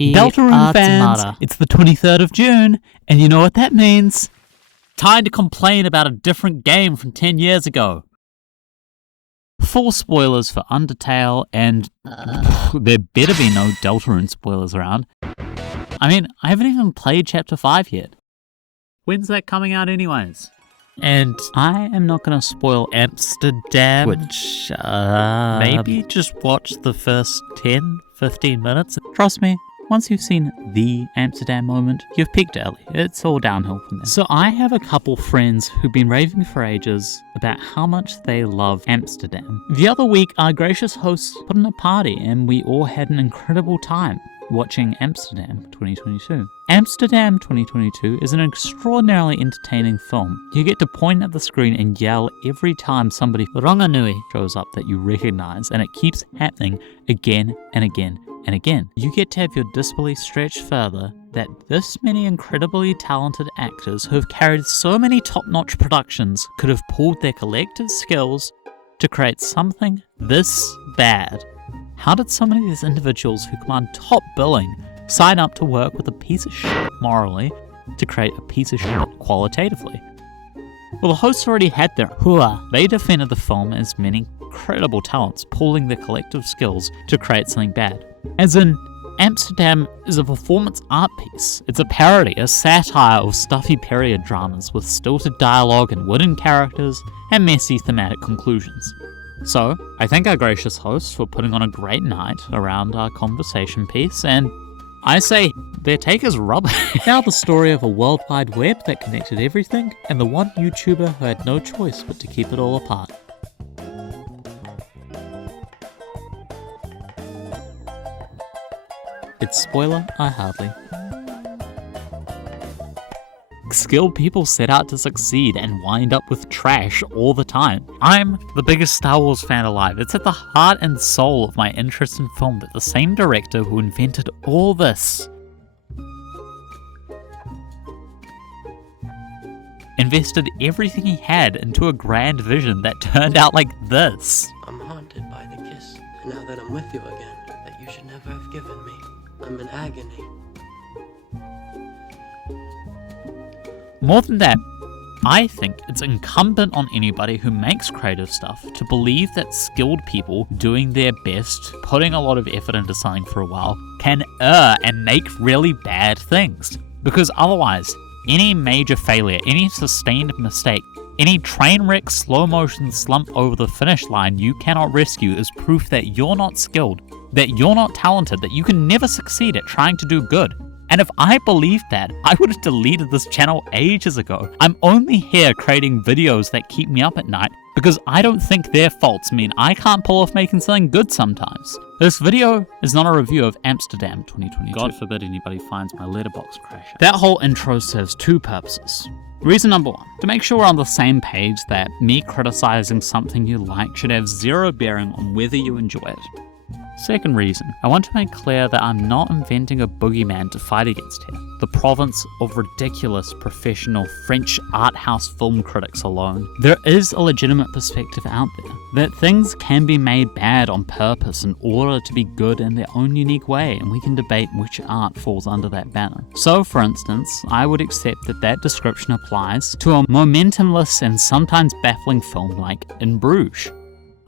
Deltarune fans, it's the 23rd of June, and you know what that means? Time to complain about a different game from 10 years ago. Full spoilers for Undertale, and there better be no Deltarune spoilers around. I mean, I haven't even played Chapter 5 yet. When's that coming out anyways? And I am not going to spoil Amsterdam, which, maybe just watch the first 10, 15 minutes. Trust me, once you've seen the Amsterdam moment, you've peaked early. It's all downhill from there. So I have a couple friends who've been raving for ages about how much they love Amsterdam. The other week, our gracious hosts put on a party and we all had an incredible time watching Amsterdam 2022. Amsterdam 2022 is an extraordinarily entertaining film. You get to point at the screen and yell every time somebody Ronganui shows up that you recognize, and it keeps happening again and again and again. You get to have your disbelief stretched further that this many incredibly talented actors who have carried so many top-notch productions could have pulled their collective skills to create something this bad. How did so many of these individuals who command top billing sign up to work with a piece of shit morally to create a piece of shit qualitatively? Well, the hosts already had their hua. They defended the film as many incredible talents pooling their collective skills to create something bad. As in, Amsterdam is a performance art piece. It's a parody, a satire of stuffy period dramas with stilted dialogue and wooden characters and messy thematic conclusions. So, I thank our gracious hosts for putting on a great night around our conversation piece, and I say their take is rubbish. Now the story of a World Wide Web that connected everything, and the one YouTuber who had no choice but to keep it all apart. It's spoiler, I hardly. Skilled people set out to succeed and wind up with trash all the time. I'm the biggest Star Wars fan alive. It's at the heart and soul of my interest in film that the same director who invented all this invested everything he had into a grand vision that turned out like this. I'm haunted by the kiss, and now that I'm with you again, that you should never have given me, I'm in agony. More than that, I think it's incumbent on anybody who makes creative stuff to believe that skilled people doing their best, putting a lot of effort into something for a while, can err and make really bad things. Because otherwise, any major failure, any sustained mistake, any train wreck slow motion slump over the finish line you cannot rescue is proof that you're not skilled, that you're not talented, that you can never succeed at trying to do good. And if I believed that, I would have deleted this channel ages ago. I'm only here creating videos that keep me up at night because I don't think their faults mean I can't pull off making something good sometimes. This video is not a review of Amsterdam 2022. God forbid anybody finds my letterbox crash. That whole intro serves two purposes. Reason number one, to make sure we're on the same page that me criticizing something you like should have zero bearing on whether you enjoy it. Second reason, I want to make clear that I'm not inventing a boogeyman to fight against here. The province of ridiculous professional French art house film critics alone. There is a legitimate perspective out there that things can be made bad on purpose in order to be good in their own unique way, and we can debate which art falls under that banner. So, for instance, I would accept that that description applies to a momentumless and sometimes baffling film like In Bruges.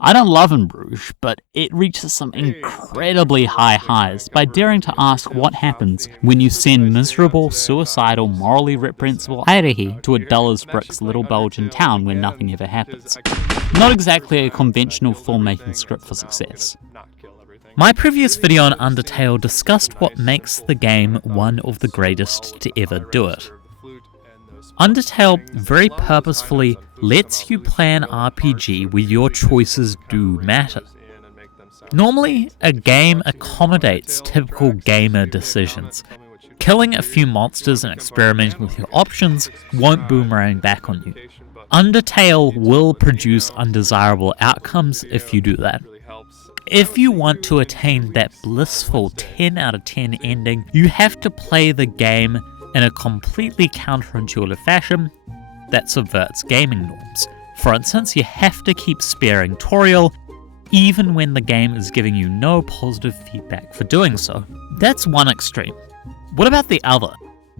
I don't love In Bruges, but it reaches some incredibly high highs by daring to ask what happens when you send miserable, suicidal, morally reprehensible Airehi to a dull as bricks little Belgian town where nothing ever happens. Not exactly a conventional filmmaking script for success. My previous video on Undertale discussed what makes the game one of the greatest to ever do it. Undertale very purposefully lets you play an RPG where your choices do matter. Normally, a game accommodates typical gamer decisions. Killing a few monsters and experimenting with your options won't boomerang back on you. Undertale will produce undesirable outcomes if you do that. If you want to attain that blissful 10 out of 10 ending, you have to play the game in a completely counterintuitive fashion that subverts gaming norms. For instance, you have to keep sparing Toriel even when the game is giving you no positive feedback for doing so. That's one extreme. What about the other?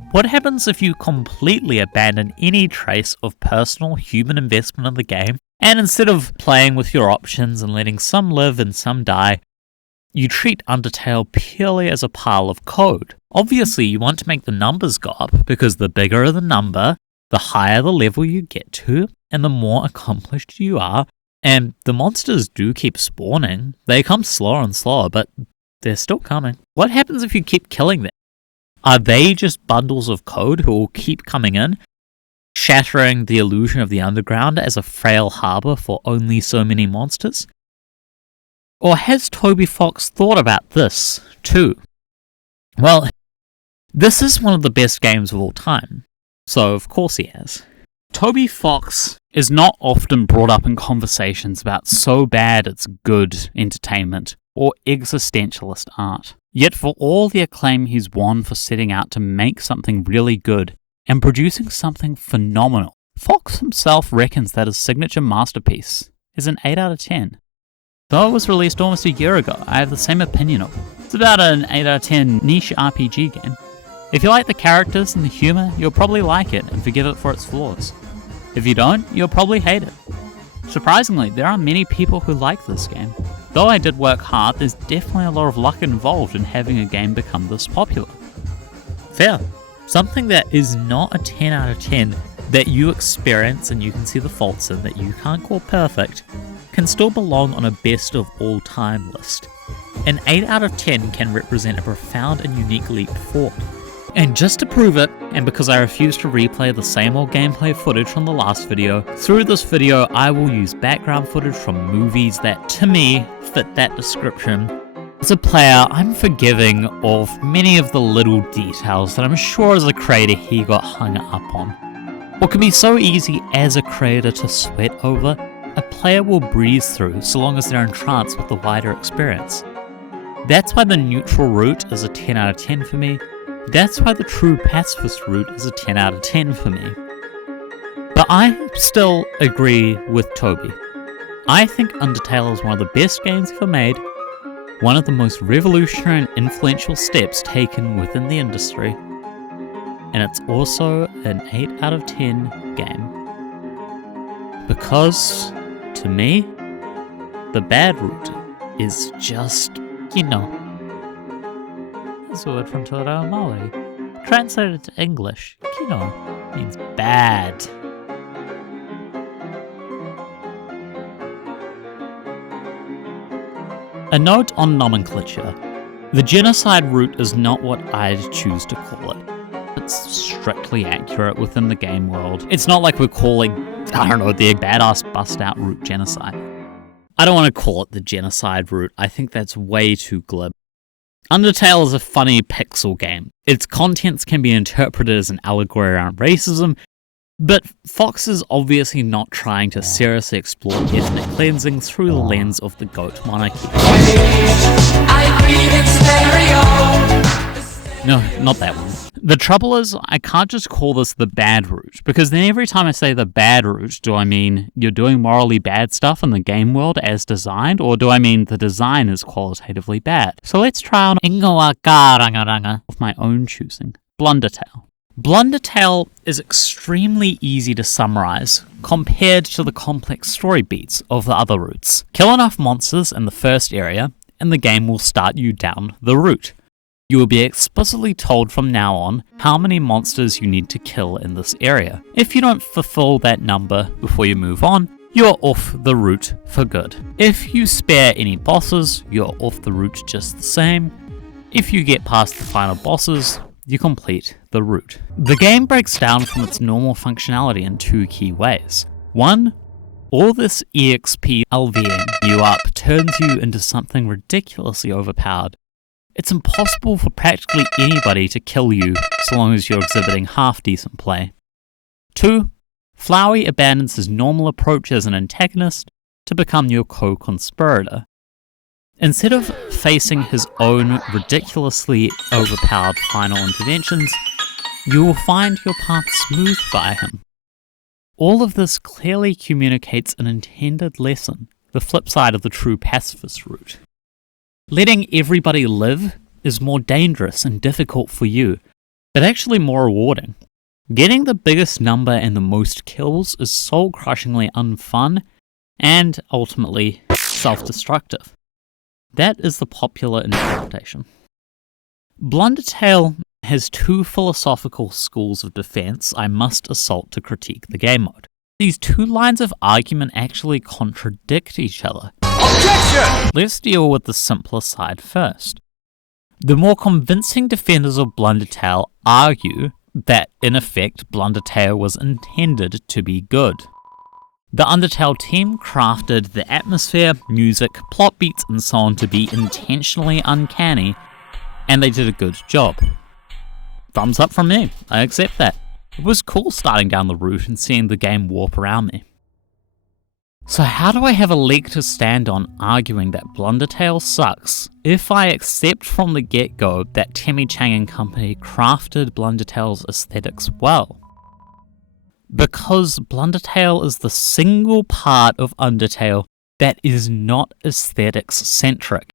What happens if you completely abandon any trace of personal human investment in the game, and instead of playing with your options and letting some live and some die, you treat Undertale purely as a pile of code? Obviously, you want to make the numbers go up, because the bigger the number, the higher the level you get to, and the more accomplished you are. And the monsters do keep spawning. They come slower and slower, but they're still coming. What happens if you keep killing them? Are they just bundles of code who will keep coming in, shattering the illusion of the underground as a frail harbor for only so many monsters? Or has Toby Fox thought about this too? Well, this is one of the best games of all time, so of course he has. Toby Fox is not often brought up in conversations about so bad it's good entertainment or existentialist art. Yet for all the acclaim he's won for setting out to make something really good and producing something phenomenal, Fox himself reckons that his signature masterpiece is an 8 out of 10. Though it was released almost a year ago, I have the same opinion of it. It's about an 8 out of 10 niche RPG game. If you like the characters and the humour, you'll probably like it and forgive it for its flaws. If you don't, you'll probably hate it. Surprisingly, there are many people who like this game. Though I did work hard, there's definitely a lot of luck involved in having a game become this popular. Fair. Something that is not a 10 out of 10 that you experience and you can see the faults in that you can't call perfect can still belong on a best of all time list. An 8 out of 10 can represent a profound and unique leap forward. And just to prove it, and because I refuse to replay the same old gameplay footage from the last video, through this video I will use background footage from movies that, to me, fit that description. As a player, I'm forgiving of many of the little details that I'm sure as a creator he got hung up on. What can be so easy as a creator to sweat over, a player will breeze through so long as they're entranced with the wider experience. That's why the neutral route is a 10 out of 10 for me. That's why the true pacifist route is a 10 out of 10 for me. But I still agree with Toby. I think Undertale is one of the best games ever made, one of the most revolutionary and influential steps taken within the industry, and it's also an 8 out of 10 game. Because, to me, the bad route is just, That's a word from Te Reo Māori. Translated to English, kino means bad. A note on nomenclature. The genocide route is not what I'd choose to call it. It's strictly accurate within the game world. It's not like we're calling, the badass bust-out route genocide. I don't want to call it the genocide route. I think that's way too glib. Undertale is a funny pixel game. Its contents can be interpreted as an allegory around racism, but Fox is obviously not trying to seriously explore ethnic cleansing through the lens of the goat monarchy. No, not that one. The trouble is, I can't just call this the bad route, because then every time I say the bad route, do I mean you're doing morally bad stuff in the game world as designed, or do I mean the design is qualitatively bad? So let's try on Ingoa ka rangaranga of my own choosing. Blundertale. Blundertale is extremely easy to summarize compared to the complex story beats of the other routes. Kill enough monsters in the first area, and the game will start you down the route. You will be explicitly told from now on how many monsters you need to kill in this area. If you don't fulfill that number before you move on, you're off the route for good. If you spare any bosses, you're off the route just the same. If you get past the final bosses, you complete the route. The game breaks down from its normal functionality in two key ways. One, all this EXP LVing you up turns you into something ridiculously overpowered. It's impossible for practically anybody to kill you so long as you're exhibiting half-decent play. 2. Flowey abandons his normal approach as an antagonist to become your co-conspirator. Instead of facing his own ridiculously overpowered final interventions, you will find your path smoothed by him. All of this clearly communicates an intended lesson, the flip side of the true pacifist route. Letting everybody live is more dangerous and difficult for you, but actually more rewarding. Getting the biggest number and the most kills is soul-crushingly unfun and ultimately self-destructive. That is the popular interpretation. BLUNDERTALE has two philosophical schools of defense I must assault to critique the game mode. These two lines of argument actually contradict each other. Objection! Let's deal with the simpler side first. The more convincing defenders of BLUNDERTALE argue that, in effect, BLUNDERTALE was intended to be good. The Undertale team crafted the atmosphere, music, plot beats, and so on to be intentionally uncanny, and they did a good job. Thumbs up from me, I accept that. It was cool starting down the route and seeing the game warp around me. So how do I have a leg to stand on arguing that BLUNDERTALE sucks if I accept from the get-go that Timmy Chang and company crafted BLUNDERTALE's aesthetics well? Because BLUNDERTALE is the single part of Undertale that is not aesthetics-centric.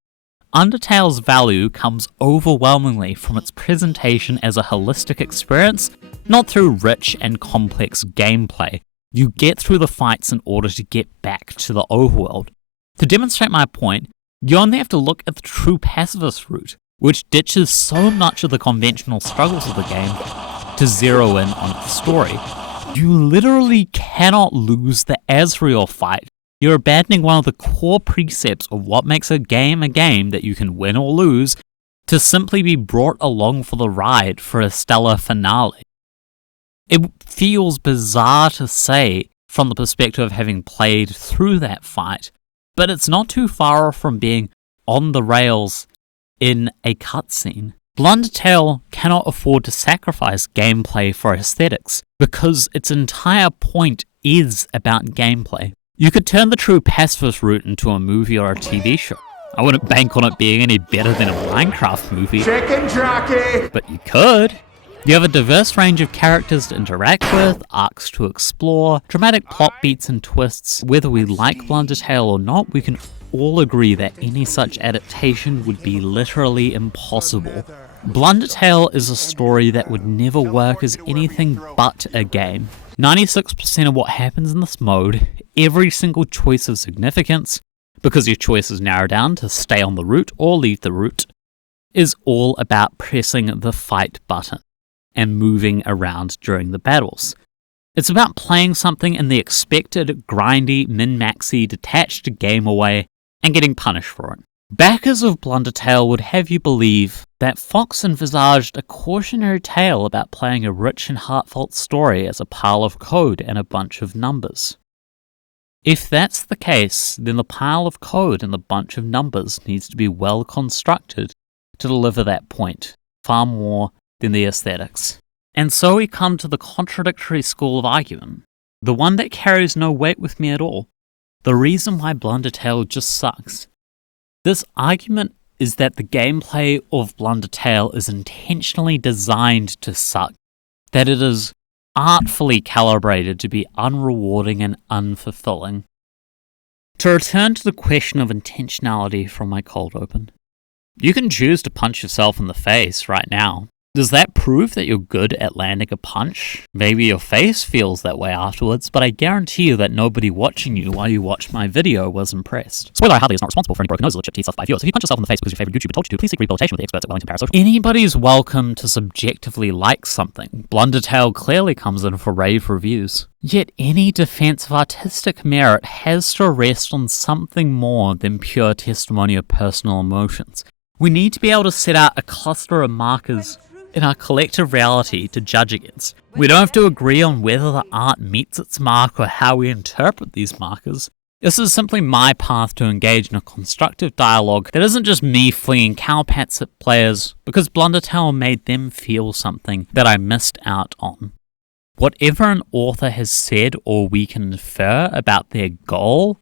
Undertale's value comes overwhelmingly from its presentation as a holistic experience, not through rich and complex gameplay. You get through the fights in order to get back to the overworld. To demonstrate my point, you only have to look at the true pacifist route, which ditches so much of the conventional struggles of the game to zero in on the story. You literally cannot lose the Azrael fight. You're abandoning one of the core precepts of what makes a game that you can win or lose, to simply be brought along for the ride for a stellar finale. It feels bizarre to say from the perspective of having played through that fight, but it's not too far off from being on the rails in a cutscene. BLUNDERTALE cannot afford to sacrifice gameplay for aesthetics, because its entire point is about gameplay. You could turn the true pacifist route into a movie or a TV show. I wouldn't bank on it being any better than a Minecraft movie. Chicken jockey! But you could. You have a diverse range of characters to interact with, arcs to explore, dramatic plot beats and twists. Whether we like BLUNDERTALE or not, we can all agree that any such adaptation would be literally impossible. BLUNDERTALE is a story that would never work as anything but a game. 96% of what happens in this mode, every single choice of significance, because your choice is narrowed down to stay on the route or leave the route, is all about pressing the fight button and moving around during the battles. It's about playing something in the expected, grindy, min-maxy, detached gamer way and getting punished for it. Backers of BLUNDERTALE would have you believe that Fox envisaged a cautionary tale about playing a rich and heartfelt story as a pile of code and a bunch of numbers. If that's the case, then the pile of code and the bunch of numbers needs to be well constructed to deliver that point, far more than the aesthetics. And so we come to the contradictory school of argument, the one that carries no weight with me at all, the reason why BLUNDERTALE just sucks. This argument is that the gameplay of BLUNDERTALE is intentionally designed to suck, that it is artfully calibrated to be unrewarding and unfulfilling. To return to the question of intentionality from my cold open, you can choose to punch yourself in the face right now. Does that prove that you're good at landing a punch? Maybe your face feels that way afterwards, but I guarantee you that nobody watching you while you watched my video was impressed. Spoiler, I hardly is not responsible for any broken noses or chipped teeth left by viewers. If you punch yourself in the face because your favorite YouTuber told you to, please seek rehabilitation with the experts at Wellington Parasocial. Anybody's welcome to subjectively like something. BLUNDERTALE clearly comes in for rave reviews. Yet any defense of artistic merit has to rest on something more than pure testimony of personal emotions. We need to be able to set out a cluster of markers in our collective reality to judge against. We don't have to agree on whether the art meets its mark or how we interpret these markers. This is simply my path to engage in a constructive dialogue that isn't just me flinging cowpats at players because BLUNDERTALE made them feel something that I missed out on. Whatever an author has said or we can infer about their goal,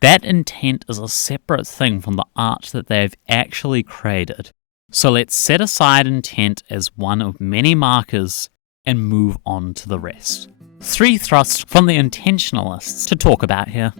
that intent is a separate thing from the art that they have actually created. So let's set aside intent as one of many markers and move on to the rest. 3 thrusts from the intentionalists to talk about here.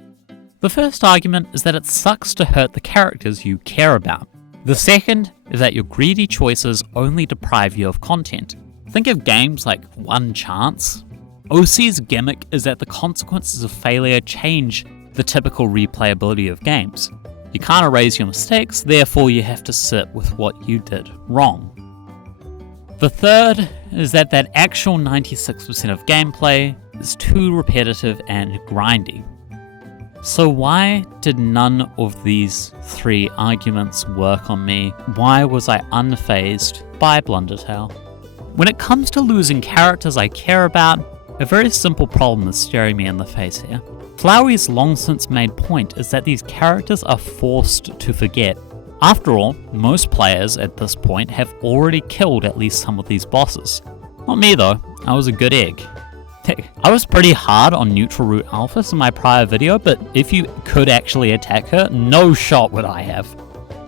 The first argument is that it sucks to hurt the characters you care about. The second is that your greedy choices only deprive you of content. Think of games like One Chance. OC's gimmick is that the consequences of failure change the typical replayability of games. You can't erase your mistakes, therefore you have to sit with what you did wrong. The third is that actual 96% of gameplay is too repetitive and grindy. So why did none of these three arguments work on me? Why was I unfazed by BLUNDERTALE? When it comes to losing characters I care about, a very simple problem is staring me in the face here. Flowey's long since made point is that these characters are forced to forget. After all, most players at this point have already killed at least some of these bosses. Not me though, I was a good egg. I was pretty hard on Neutral Root Alphys in my prior video, but if you could actually attack her, no shot would I have.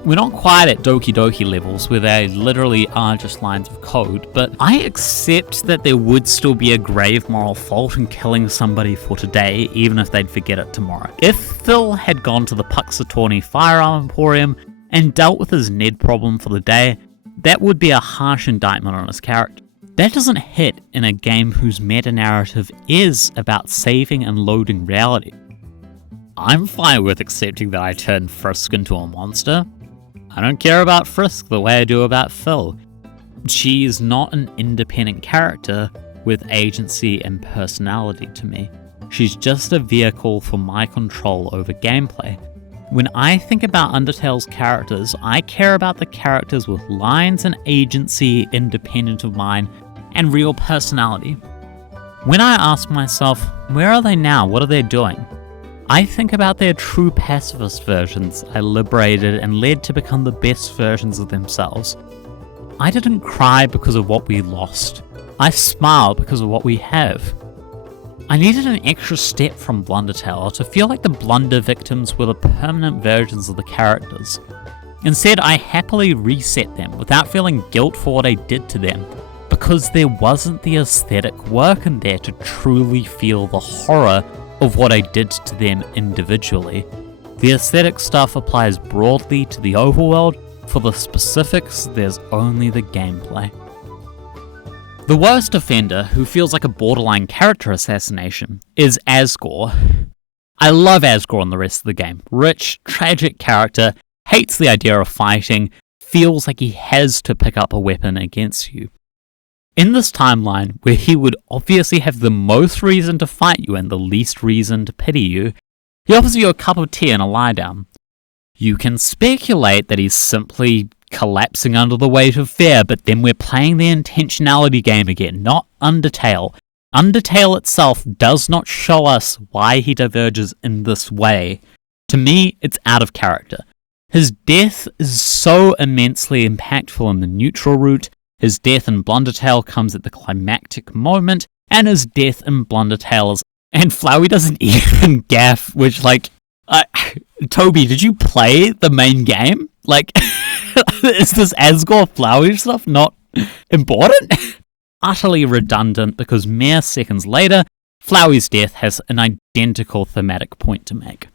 We're not quite at Doki Doki levels where they literally are just lines of code, but I accept that there would still be a grave moral fault in killing somebody for today, even if they'd forget it tomorrow. If Phil had gone to the Puxatorney Firearm Emporium and dealt with his Ned problem for the day, that would be a harsh indictment on his character. That doesn't hit in a game whose meta-narrative is about saving and loading reality. I'm fine with accepting that I turned Frisk into a monster. I don't care about Frisk the way I do about Phil. She is not an independent character with agency and personality to me. She's just a vehicle for my control over gameplay. When I think about Undertale's characters, I care about the characters with lines and agency independent of mine and real personality. When I ask myself, where are they now? What are they doing? I think about their true pacifist versions I liberated and led to become the best versions of themselves. I didn't cry because of what we lost. I smiled because of what we have. I needed an extra step from BLUNDERTALE to feel like the blunder victims were the permanent versions of the characters. Instead, I happily reset them without feeling guilt for what I did to them, because there wasn't the aesthetic work in there to truly feel the horror of what I did to them individually. The aesthetic stuff applies broadly to the overworld. For the specifics, there's only the gameplay. The worst offender, who feels like a borderline character assassination, is Asgore. I love Asgore in the rest of the game. Rich, tragic character, hates the idea of fighting, feels like he has to pick up a weapon against you. In this timeline, where he would obviously have the most reason to fight you and the least reason to pity you, he offers you a cup of tea and a lie down. You can speculate that he's simply collapsing under the weight of fear, but then we're playing the intentionality game again, not Undertale. Undertale itself does not show us why he diverges in this way. To me, it's out of character. His death is so immensely impactful in the neutral route. His death in BLUNDERTALE comes at the climactic moment, and his death in BLUNDERTALE is... And Flowey doesn't even gaff, which, like... Toby, did you play the main game? Like, is this Asgore Flowey stuff not important? Utterly redundant, because mere seconds later, Flowey's death has an identical thematic point to make.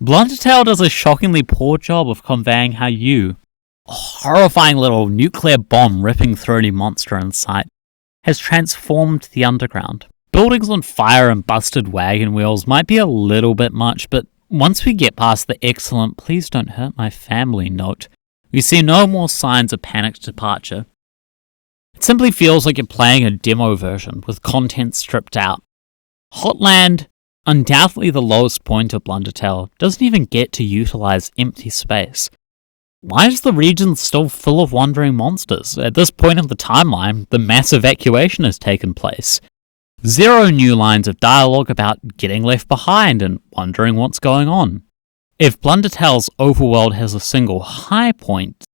BLUNDERTALE does a shockingly poor job of conveying how you, a horrifying little nuclear bomb ripping through any monster in sight, has transformed the underground. Buildings on fire and busted wagon wheels might be a little bit much, but once we get past the excellent "please don't hurt my family" note, we see no more signs of panicked departure. It simply feels like you're playing a demo version with content stripped out. Hotland, undoubtedly the lowest point of BLUNDERTALE, doesn't even get to utilize empty space. Why is the region still full of wandering monsters? At this point of the timeline, the mass evacuation has taken place. Zero new lines of dialogue about getting left behind and wondering what's going on. If BLUNDERTALE's overworld has a single high point,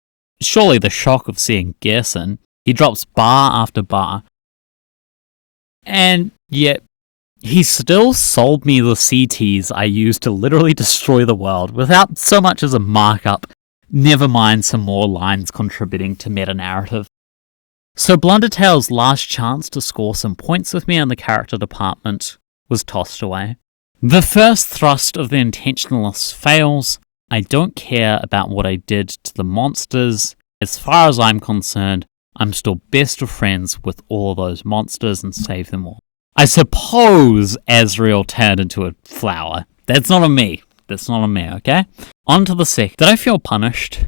surely the shock of seeing Gerson. He drops bar after bar. And yet, he still sold me the CTs I used to literally destroy the world without so much as a markup, never mind some more lines contributing to meta-narrative. So BLUNDERTALE's last chance to score some points with me in the character department was tossed away. The first thrust of the intentionalists fails, I don't care about what I did to the monsters. As far as I'm concerned, I'm still best of friends with all of those monsters and save them all. I suppose Azrael turned into a flower. That's not on me. That's not on me, okay? On to the second. Did I feel punished?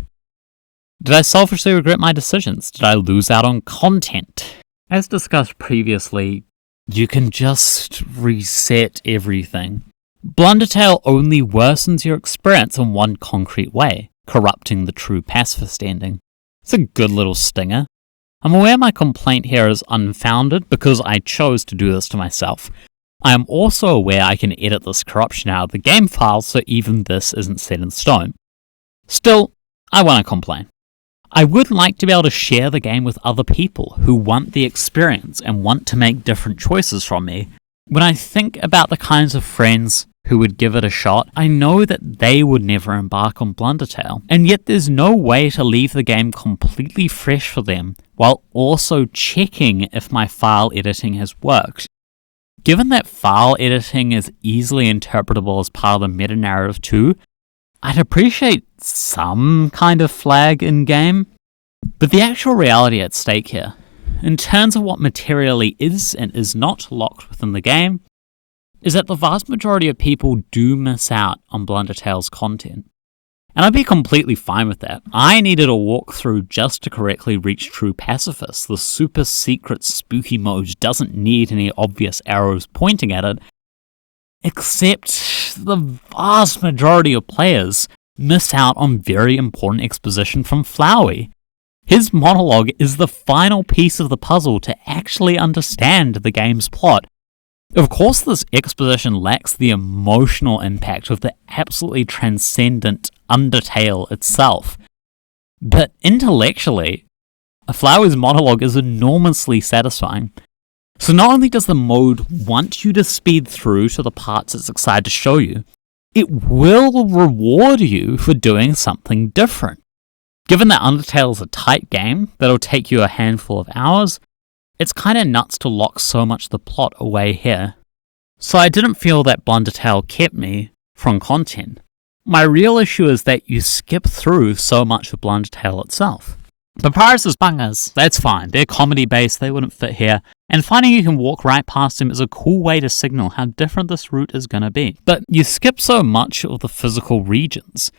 Did I selfishly regret my decisions? Did I lose out on content? As discussed previously, you can just reset everything. BLUNDERTALE only worsens your experience in one concrete way, corrupting the true pacifist ending. It's a good little stinger. I'm aware my complaint here is unfounded because I chose to do this to myself. I am also aware I can edit this corruption out of the game file, so even this isn't set in stone. Still, I want to complain. I would like to be able to share the game with other people who want the experience and want to make different choices from me. When I think about the kinds of friends who would give it a shot, I know that they would never embark on BLUNDERTALE, and yet there's no way to leave the game completely fresh for them while also checking if my file editing has worked. Given that file editing is easily interpretable as part of the meta-narrative too, I'd appreciate some kind of flag in-game. But the actual reality at stake here, in terms of what materially is and is not locked within the game, is that the vast majority of people do miss out on BLUNDERTALE's content. And I'd be completely fine with that. I needed a walkthrough just to correctly reach true pacifist. The super secret spooky mode doesn't need any obvious arrows pointing at it, except the vast majority of players miss out on very important exposition from Flowey. His monologue is the final piece of the puzzle to actually understand the game's plot. Of course, this exposition lacks the emotional impact of the absolutely transcendent Undertale itself, but intellectually, Flowey's monologue is enormously satisfying. So not only does the mode want you to speed through to the parts it's excited to show you, it will reward you for doing something different. Given that Undertale is a tight game that'll take you a handful of hours, it's kinda nuts to lock so much of the plot away here. So I didn't feel that BLUNDERTALE kept me from content. My real issue is that you skip through so much of BLUNDERTALE itself. Papyrus's bangers, that's fine, they're comedy-based, they wouldn't fit here, and finding you can walk right past them is a cool way to signal how different this route is gonna be. But you skip so much of the physical regions.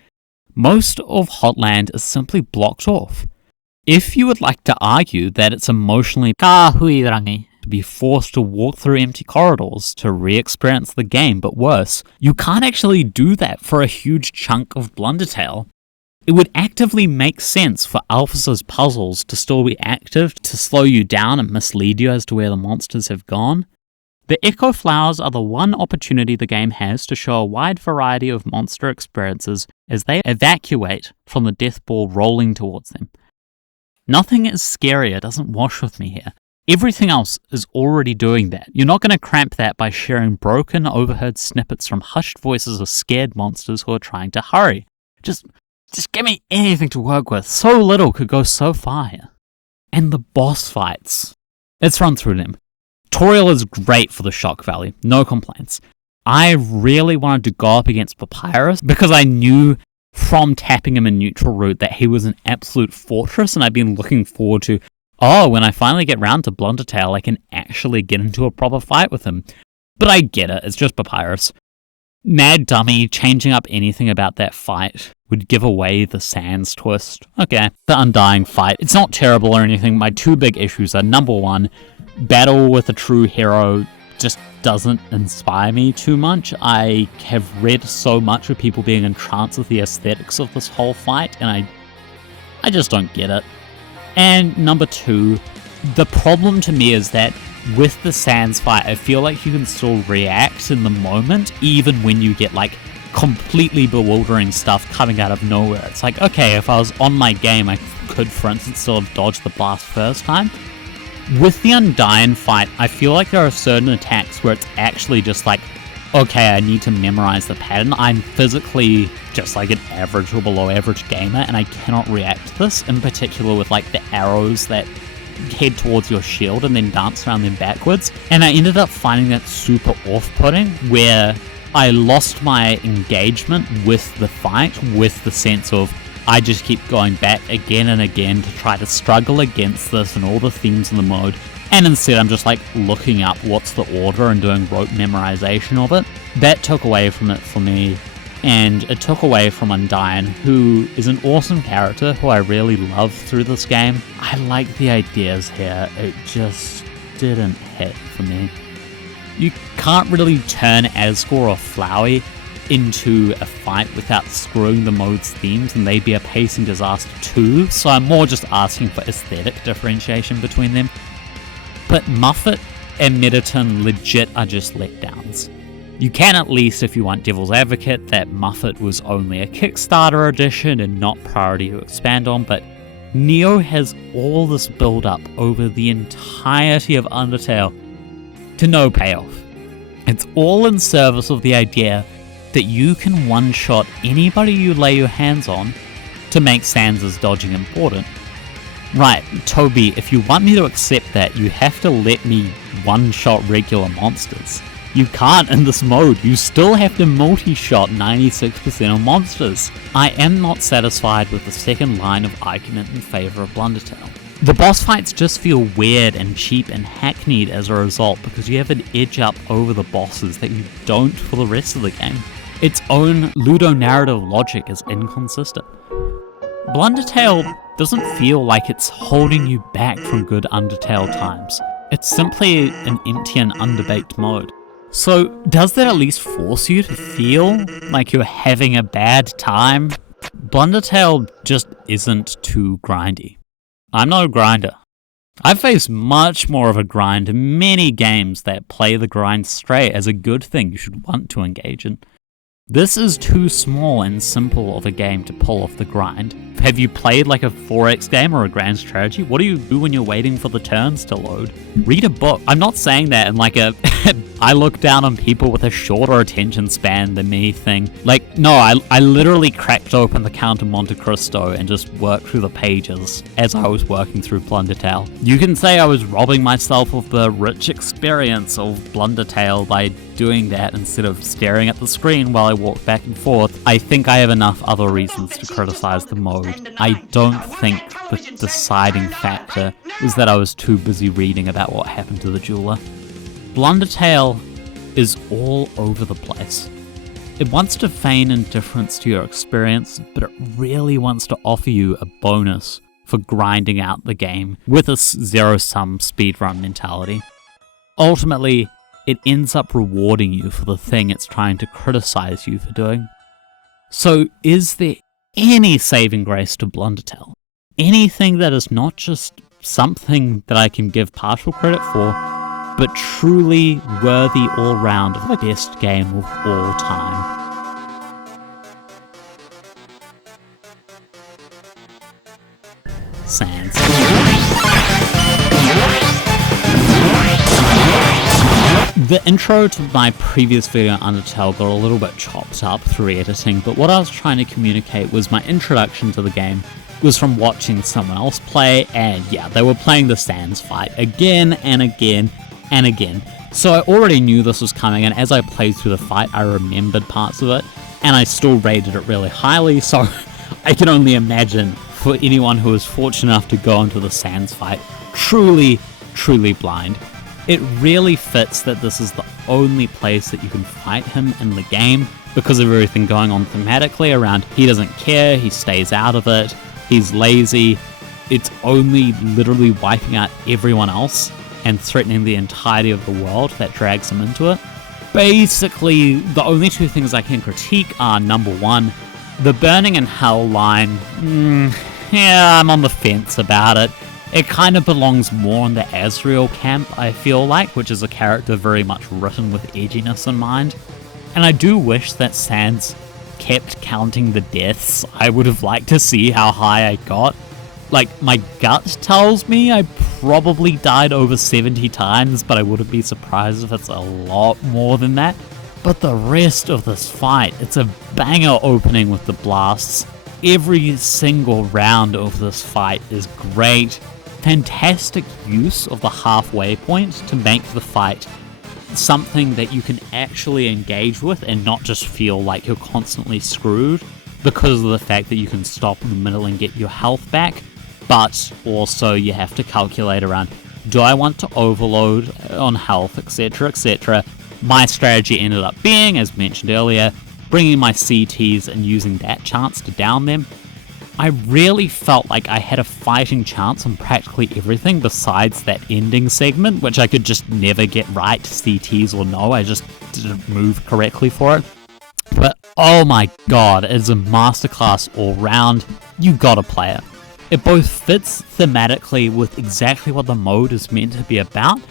Most of Hotland is simply blocked off. If you would like to argue that it's emotionally kahuirangi to be forced to walk through empty corridors to re-experience the game, but worse, you can't actually do that for a huge chunk of BLUNDERTALE. It would actively make sense for Alphys's puzzles to still be active to slow you down and mislead you as to where the monsters have gone. The Echo Flowers are the one opportunity the game has to show a wide variety of monster experiences as they evacuate from the death ball rolling towards them. Nothing is scarier doesn't wash with me here. Everything else is already doing that. You're not going to cramp that by sharing broken, overheard snippets from hushed voices of scared monsters who are trying to hurry. Just give me anything to work with. So little could go so far here. And the boss fights. Let's run through them. Toriel is great for the shock value, no complaints. I really wanted to go up against Papyrus because I knew from tapping him in neutral route that he was an absolute fortress, and I've been looking forward to, when I finally get round to BLUNDERTALE, I can actually get into a proper fight with him. But I get it, it's just Papyrus. Mad Dummy changing up anything about that fight would give away the Sans twist. Okay, the Undying fight, it's not terrible or anything. My two big issues are, number one, battle with a true hero just doesn't inspire me too much. I have read so much of people being entranced with the aesthetics of this whole fight, and I just don't get it. And number two, the problem to me is that with the Sans fight, I feel like you can still react in the moment, even when you get like completely bewildering stuff coming out of nowhere. It's like, okay, if I was on my game, I could, for instance, still have dodged the blast first time. With the Undying fight, I feel like there are certain attacks where it's actually just like, okay, I need to memorize the pattern. I'm physically just like an average or below average gamer, and I cannot react to this, in particular with like the arrows that head towards your shield and then dance around them backwards. And I ended up finding that super off-putting, where I lost my engagement with the fight, with the sense of I just keep going back again and again to try to struggle against this and all the themes in the mode, and instead I'm just like looking up what's the order and doing rote memorization of it. That took away from it for me, and it took away from Undyne, who is an awesome character who I really love through this game. I like the ideas here, it just didn't hit for me. You can't really turn Asgore or Flowey into a fight without screwing the mode's themes, and they'd be a pacing disaster too, so I'm more just asking for aesthetic differentiation between them. But Muffet and Mediton legit are just letdowns. You can at least, if you want devil's advocate, that Muffet was only a Kickstarter edition and not priority to expand on, but Neo has all this build up over the entirety of Undertale to no payoff. It's all in service of the idea that you can one-shot anybody you lay your hands on to make Sans' dodging important. Right, Toby, if you want me to accept that, you have to let me one-shot regular monsters. You can't in this mode, you still have to multi-shot 96% of monsters. I am not satisfied with the second line of argument in favour of Blundertale. The boss fights just feel weird and cheap and hackneyed as a result because you have an edge up over the bosses that you don't for the rest of the game. Its own ludonarrative logic is inconsistent. Blundertale doesn't feel like it's holding you back from good Undertale times. It's simply an empty and underbaked mode. So does that at least force you to feel like you're having a bad time? Blundertale just isn't too grindy. I'm not a grinder. I've faced much more of a grind in many games that play the grind straight as a good thing you should want to engage in. This is too small and simple of a game to pull off the grind. Have you played like a 4X game or a grand strategy? What do you do when you're waiting for the turns to load? Read a book. I'm not saying that in like a I look down on people with a shorter attention span than me thing. Like, no, I literally cracked open the Count of Monte Cristo and just worked through the pages as I was working through Blundertale. You can say I was robbing myself of the rich experience of Blundertale by doing that instead of staring at the screen while I walk back and forth. I think I have enough other reasons to criticize the mode. I don't think the deciding factor is that I was too busy reading about what happened to the jeweler. Blundertale is all over the place. It wants to feign indifference to your experience, but it really wants to offer you a bonus for grinding out the game with a zero-sum speedrun mentality. Ultimately, it ends up rewarding you for the thing it's trying to criticize you for doing. So is there any saving grace to Blundertale? Anything that is not just something that I can give partial credit for, but truly worthy all round of the best game of all time? Sans. The intro to my previous video on Undertale got a little bit chopped up through editing, but what I was trying to communicate was my introduction to the game was from watching someone else play, and yeah, they were playing the Sans fight again and again and again. So I already knew this was coming, and as I played through the fight, I remembered parts of it, and I still rated it really highly, so I can only imagine for anyone who was fortunate enough to go into the Sans fight, truly blind. It really fits that this is the only place that you can fight him in the game because of everything going on thematically around he doesn't care, he stays out of it, he's lazy, it's only literally wiping out everyone else and threatening the entirety of the world that drags him into it. Basically, the only two things I can critique are, number one, the burning in hell line. Yeah, I'm on the fence about it. It kind of belongs more in the Asriel camp, I feel like, which is a character very much written with edginess in mind. And I do wish that Sans kept counting the deaths. I would have liked to see how high I got. Like, my gut tells me I probably died over 70 times, but I wouldn't be surprised if it's a lot more than that. But the rest of this fight, it's a banger opening with the blasts. Every single round of this fight is great. Fantastic use of the halfway point to make the fight something that you can actually engage with and not just feel like you're constantly screwed because of the fact that you can stop in the middle and get your health back, but also you have to calculate around, do I want to overload on health, etc, etc. My strategy ended up being, as mentioned earlier, bringing my CTs and using that chance to down them. I really felt like I had a fighting chance on practically everything besides that ending segment, which I could just never get right, CTs or no, I just didn't move correctly for it. But oh my god, it's a masterclass all round. You gotta play it. It both fits thematically with exactly what the mode is meant to be about,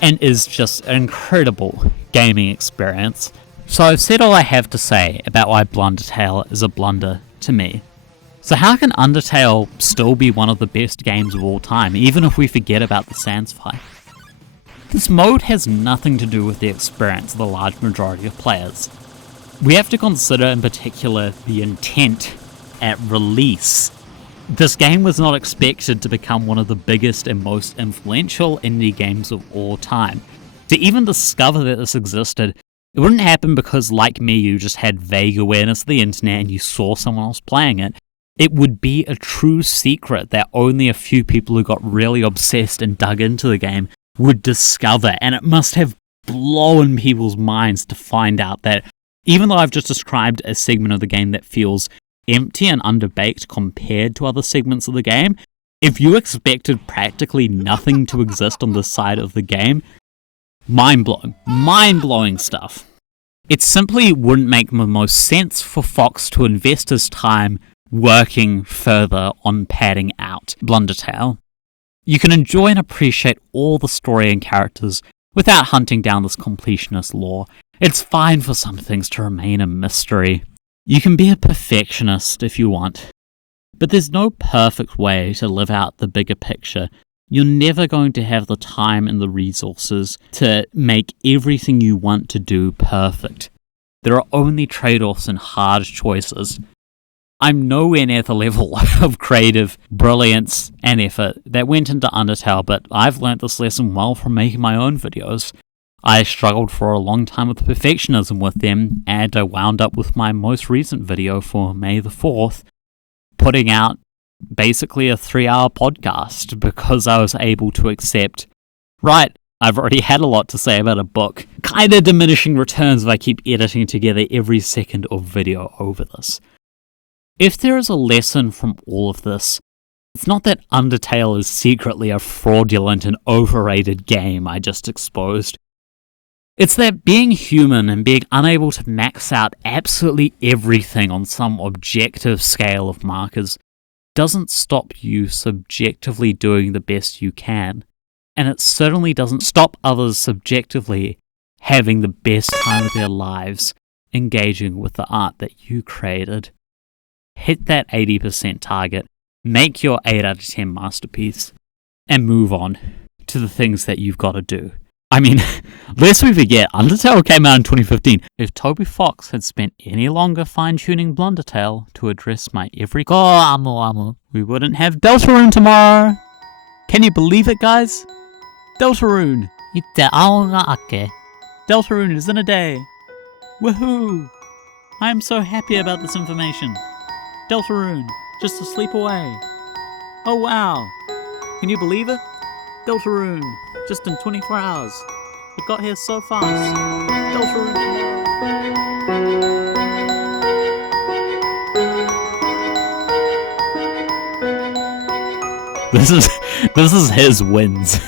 and is just an incredible gaming experience. So I've said all I have to say about why Blundertale is a blunder to me. So how can Undertale still be one of the best games of all time, even if we forget about the Sans fight? This mode has nothing to do with the experience of the large majority of players. We have to consider in particular the intent at release. This game was not expected to become one of the biggest and most influential indie games of all time. To even discover that this existed, it wouldn't happen because, like me, you just had vague awareness of the internet and you saw someone else playing it. It would be a true secret that only a few people who got really obsessed and dug into the game would discover, and it must have blown people's minds to find out that even though I've just described a segment of the game that feels empty and underbaked compared to other segments of the game, if you expected practically nothing to exist on this side of the game, mind-blowing stuff. It simply wouldn't make the most sense for Fox to invest his time working further on padding out Blundertale. You can enjoy and appreciate all the story and characters without hunting down this completionist lore. It's fine for some things to remain a mystery. You can be a perfectionist if you want, but there's no perfect way to live out the bigger picture. You're never going to have the time and the resources to make everything you want to do perfect. There are only trade-offs and hard choices. I'm nowhere near the level of creative brilliance and effort that went into Undertale, but I've learnt this lesson well from making my own videos. I struggled for a long time with perfectionism with them, and I wound up with my most recent video for May the 4th, putting out basically a 3-hour podcast because I was able to accept, right, I've already had a lot to say about a book. Kinda diminishing returns if I keep editing together every second of video over this. If there is a lesson from all of this, it's not that Undertale is secretly a fraudulent and overrated game I just exposed. It's that being human and being unable to max out absolutely everything on some objective scale of markers doesn't stop you subjectively doing the best you can, and it certainly doesn't stop others subjectively having the best time of their lives engaging with the art that you created. Hit that 80% target, make your 8 out of 10 masterpiece, and move on to the things that you've got to do. I mean, lest we forget, Undertale came out in 2015. If Toby Fox had spent any longer fine-tuning Blundertale to address my every we wouldn't have Deltarune tomorrow. Can you believe it, guys? Deltarune. Deltarune is in a day. Woohoo! I am so happy about this information. Deltarune, just a sleep away. Oh wow! Can you believe it? Deltarune, just in 24 hours. It got here so fast. Deltarune tomorrow. This is his wins.